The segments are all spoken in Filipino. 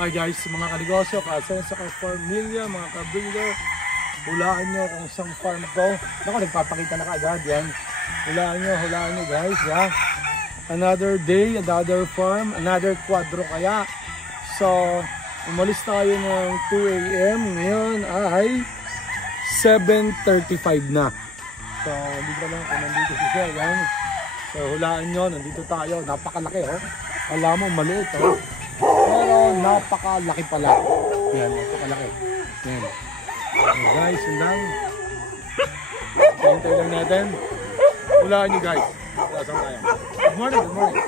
Hi guys, mga kanegosyo, kasenso, ka-farmilya, mga ka-breeder. Hulaan nyo kung isang farm to. Naku, nagpapakita na kaagad yan. Hulaan nyo guys. Yeah. Another day, another farm, another quadro kaya. So, umalis tayo ng 2 AM. Ngayon ay 7:35 na. So, hindi ko lang kung nandito si Sir. Yan. So, hulaan nyo, nandito tayo. Napakalaki, oh. Alam mo, maliit, oh. Pero napakalaki pala. Yan, napakalaki. Yan. So, guys, yun lang. Hintay lang natin. Hulaan nyo, guys. Wala saan tayo. Good morning, good morning.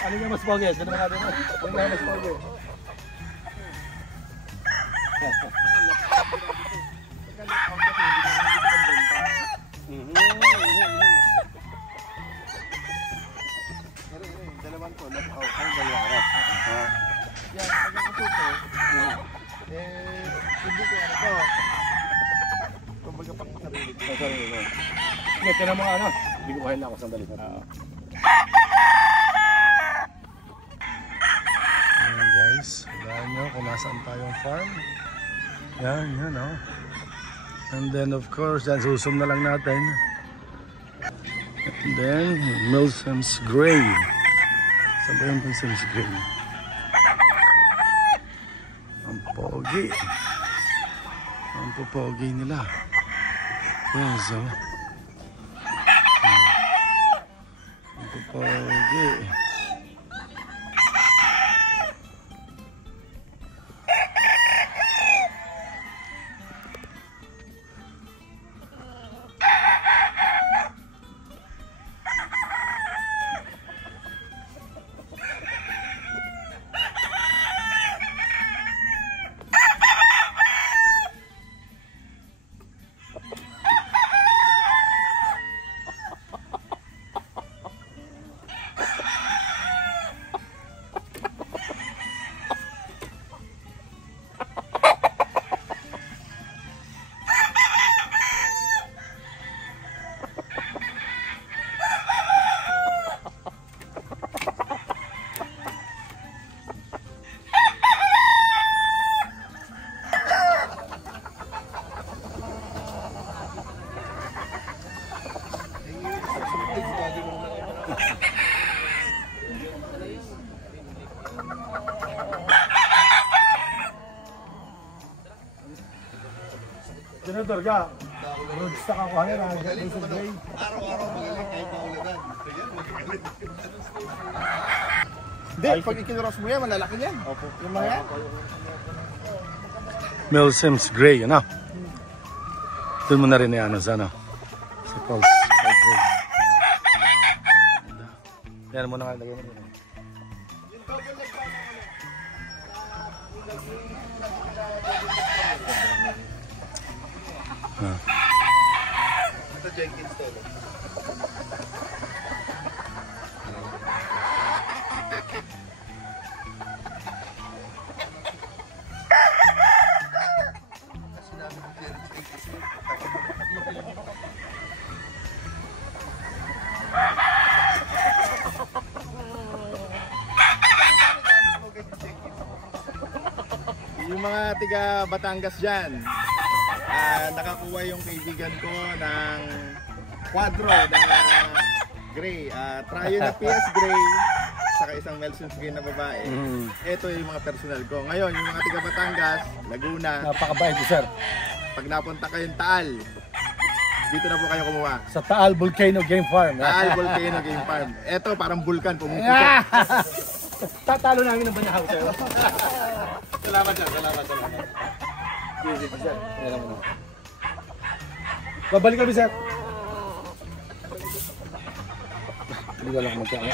Ano nga mas pogi? Ano nga natin? Ano nga mas pogi? Dalawan ko, left out, ang dalawa. Yan, pag nakatuto, hindi ko ano to. Kumbaga pang masarili ko. Masarili ko. Hindi, ka na mga ano. Hindi ko kahit ako sandali. Ayan guys, hulaan nyo kung nasaan tayong farm. Yan, yan oh. And then of course, yan, susum na lang natin. And then, Milsom's Gray. Saan ba yung Milsom's Gray? Ang pogi. Ang pogi nila. Yan, so. Ang pogi. Senator ka, roadstock ako ano na, Araw-araw magaling kahit maulagan. Hindi, pag ikinuros mo yan, malalaki yan. Opo. Yung mga yan. Milsom's Gray, ano? Doon mo na rin yan, ano? Sa Pulse. Yan mo na nga, lagay mo rin. Ito Jenkins to. Yung mga tiga Batangas dyan, nakakuha yung kaibigan ko ng quadro na gray. Tryo na PS gray, saka isang Milsom's Gray na babae. Ito yung mga personal ko. Ngayon, yung mga tiga Batangas, Laguna. Napakabait ko, sir. Pag napunta kayong Taal, dito na po kayo kumuha. Sa Taal Volcano Game Farm. Taal Volcano Game Farm. Ito, parang bulkan, pumuputok. Tatalo namin ng banahaw, sir. Salamat sir, salamat. Sige, sir. Babalik kami, sir. Hindi ko lang magkano.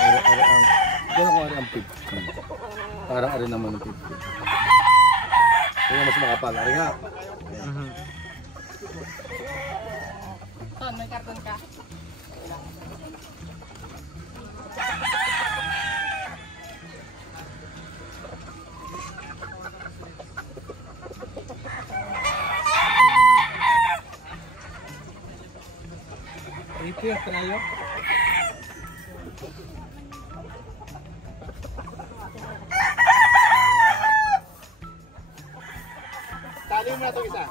Diyan ako ang 50. Parang ari naman ng 50. Kaya mas makapal. Ari nga. Ton, may karton ka? Ito yung trayo. isa.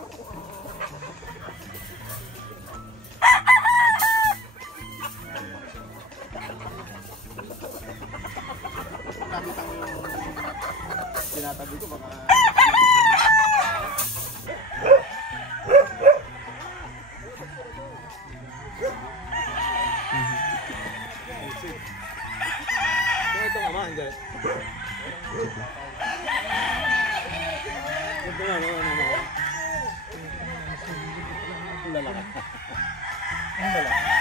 Nakita ko yung tinatabi ko baka ito nga man, guys. Ito na, Ang lalaki. Ang lalaki.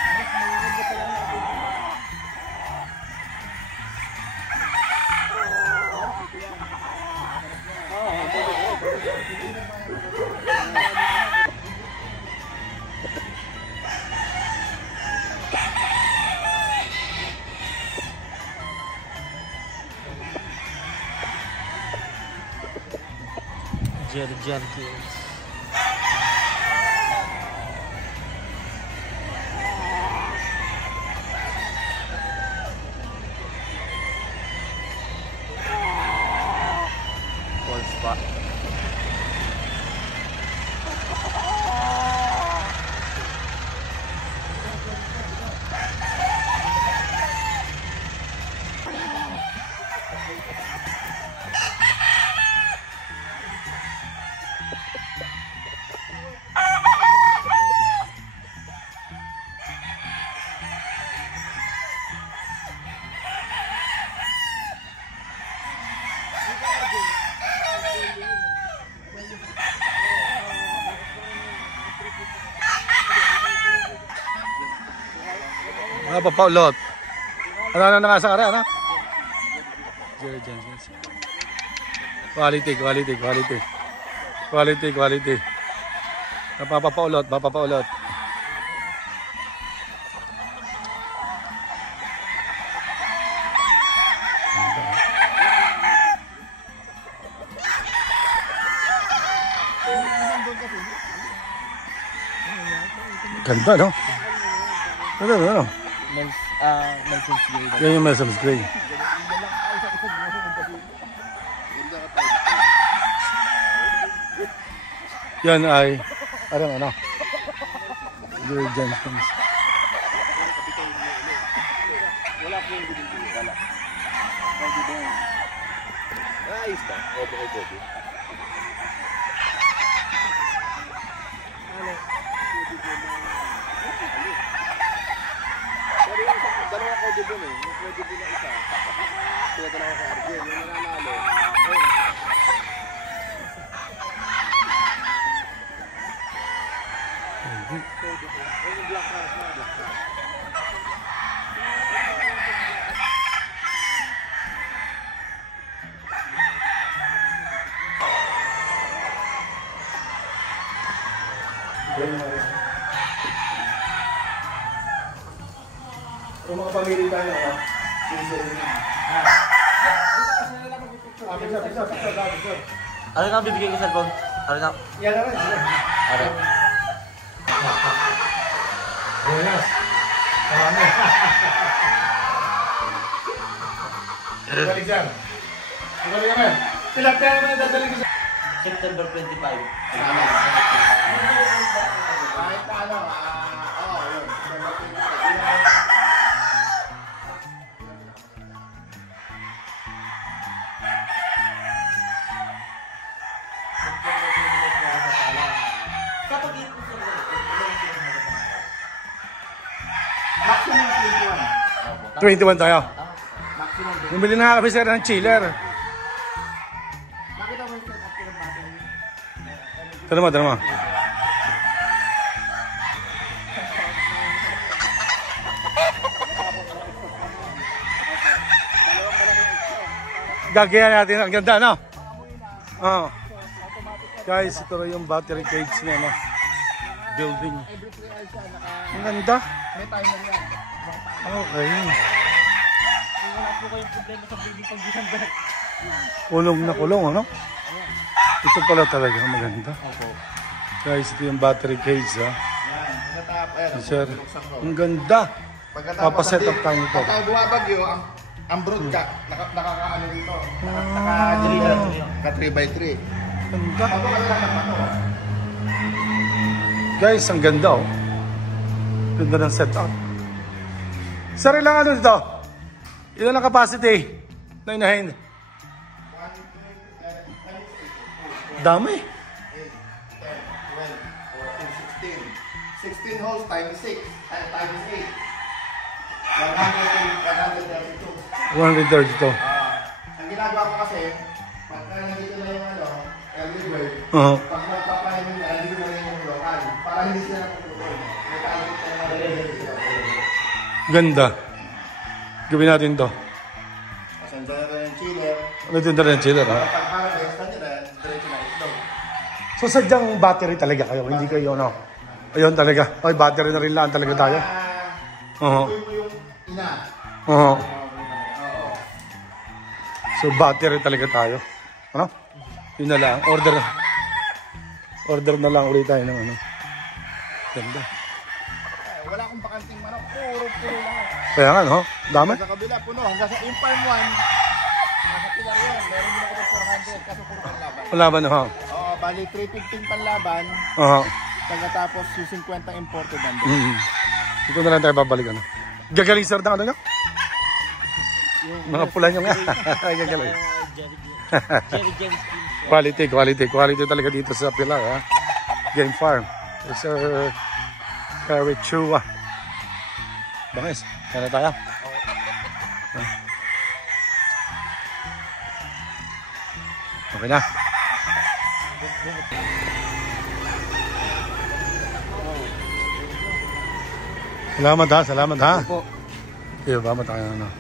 Jar Kills. Cold spot. Papaulot. Ano nakasa ka rin, ano? Jerry Johnson. Quality. Papapaulot. Ganda, no? Ano? Nelson's Gray. Yan yung Nelson's Gray. Yan ay ano? Jerry Johnson. wala po yung binibili. Wala. Pwede ba yun? Ayos ba? Opo kay Kobe. Pero yung dalawang Kobe doon eh. Yung Kobe doon na isa. Kaya dalawa ka Arjen. Yung nananalo. Ayun. Yung Black Rat na. Black Rat. Kung mga pamilya tayo, ha? Pisa. Ano na bibigay ko sa cellphone? Ano na? Yan na rin. Ano? Buenas. Marami. Balik dyan. Balik kami. Ilang pera mo na dadali ko sa... September 25. Kahit na ano, yun. Maximum 21 tayo. Maximum. Bumili na kami sir ng chiller. Nakita mo yung set up ng battery? Tara mo. Gagayan natin. Ang ganda, no? Oh. Guys, ito rin yung battery cage niya, no? Building. Ang ganda. May timer yan. Okay. Wala po kayong problema sa building pag December. Kulong na kulong, ano? Ito pala talaga maganda. Guys, ito yung battery cage, ha? Yan. Sir, ang ganda. Papaset up tayo nito. Pagka bumabagyo, ang brood ka, nakakaano dito. Naka 3x3. Ganda. Pagka lang naman ito. Guys, ang ganda oh. Ganda ng setup. Sir, ilang ano dito? Ilan ang capacity? Na inahin? Dami. 16 holes times 6 times 8. 132. Ang ginagawa ko kasi, pagka nandito na yung ano, early bird, pag magpapahin yung nandito na yung local, para hindi sila napupulol. May target na naman. Ganda. Gawin natin to. Pasensya na yung chiller. Ano din na rin chiller ha? Pag harvest na nila, diretso na itlog. So sadyang battery talaga kayo, hindi kayo no? Ayun talaga. Ay, battery na rin lang talaga tayo. Ito yung ina. Oo. So battery talaga tayo. Ano? Yun na lang. Order na lang ulit tayo ng ano. Ganda. Wala akong bakanting manok. Puro lang. Kaya nga no? Dami? Sa kabila puno. Hanggang sa yung farm 1. Nasa pilar yan. Meron din ako ng 400. Kaso puro panlaban. Wala ba no? Oo, bali 315 panlaban. Oo. Pagkatapos yung 50 imported nandun. Dito na lang tayo babalik ano. Gagaling sir ng ano nyo? Mga pula nyo nga. Gagaling. Quality talaga dito sa Pilar ha. Game Farm. Sir Carrie Chua. Bangis, kaya tayo. Okay na. Salamat ha. Opo. Iyo ba tayo ano.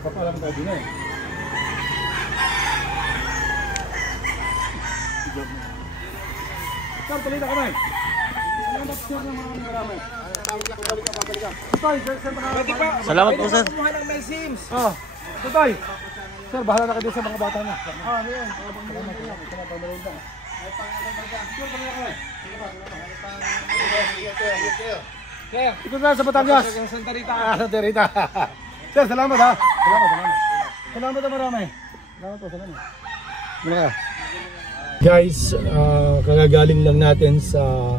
Papalam tayo din eh. Sir, tuloy na kami. Salamat sir ng mga marami. Salamat po, sir. Kumuha ng Mel Sims. Tutay. Sir, bahala na kayo sa mga bata na. Ano yan? Ito na sa Batangas. Santa Rita. Santa Rita. Sir, salamat ha. Salamat na marami. Salamat. Guys, kagagaling lang natin sa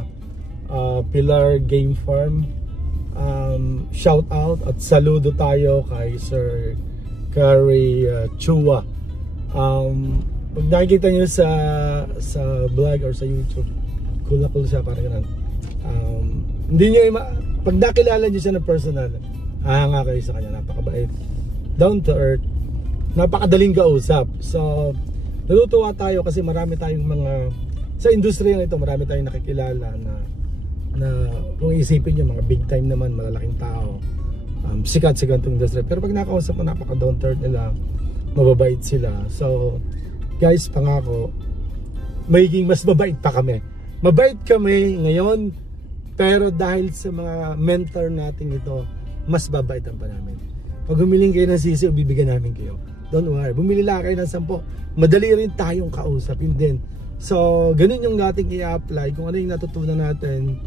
Pilar Game Farm. Shout out at saludo tayo kay Sir Carrie Chua. Pag nakikita nyo sa vlog or sa YouTube, cool na cool siya, parang ganun. Hindi nyo pag nakilala nyo siya na personal, hahanga kayo sa kanya. Napakabait, down to earth, napakadaling kausap. So natutuwa tayo kasi marami tayong mga sa industriya ito, marami tayong nakikilala na kung isipin nyo, mga big time naman, malalaking tao, sikat sa ganitong industry. Pero pag nakausap mo, napaka down to earth nila, mababait sila. So guys, pangako, magiging mas mabait pa kami. Mabait kami ngayon, pero dahil sa mga mentor natin ito, mas babaitan pa namin. Pag humiling kayo ng sisi, bibigyan namin kayo. Don't worry, bumili lang kayo ng 10, madali rin tayong kausapin din. So ganun yung nating i-apply. Kung ano yung natutunan natin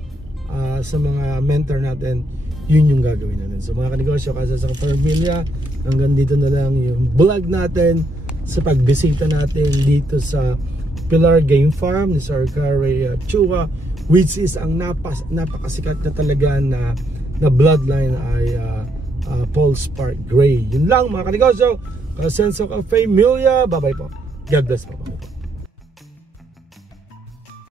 sa mga mentor natin, yun yung gagawin natin. So mga kanegosyo, kasi sa pamilya, hanggang dito na lang yung vlog natin sa pagbisita natin dito sa Pilar Game Farm ni Sir Carrie Chua, which is ang napakasikat na talaga na bloodline ay Paul Spark Gray. Yun lang mga kanegosyo. Sense of Familia. Bye bye po. God bless po.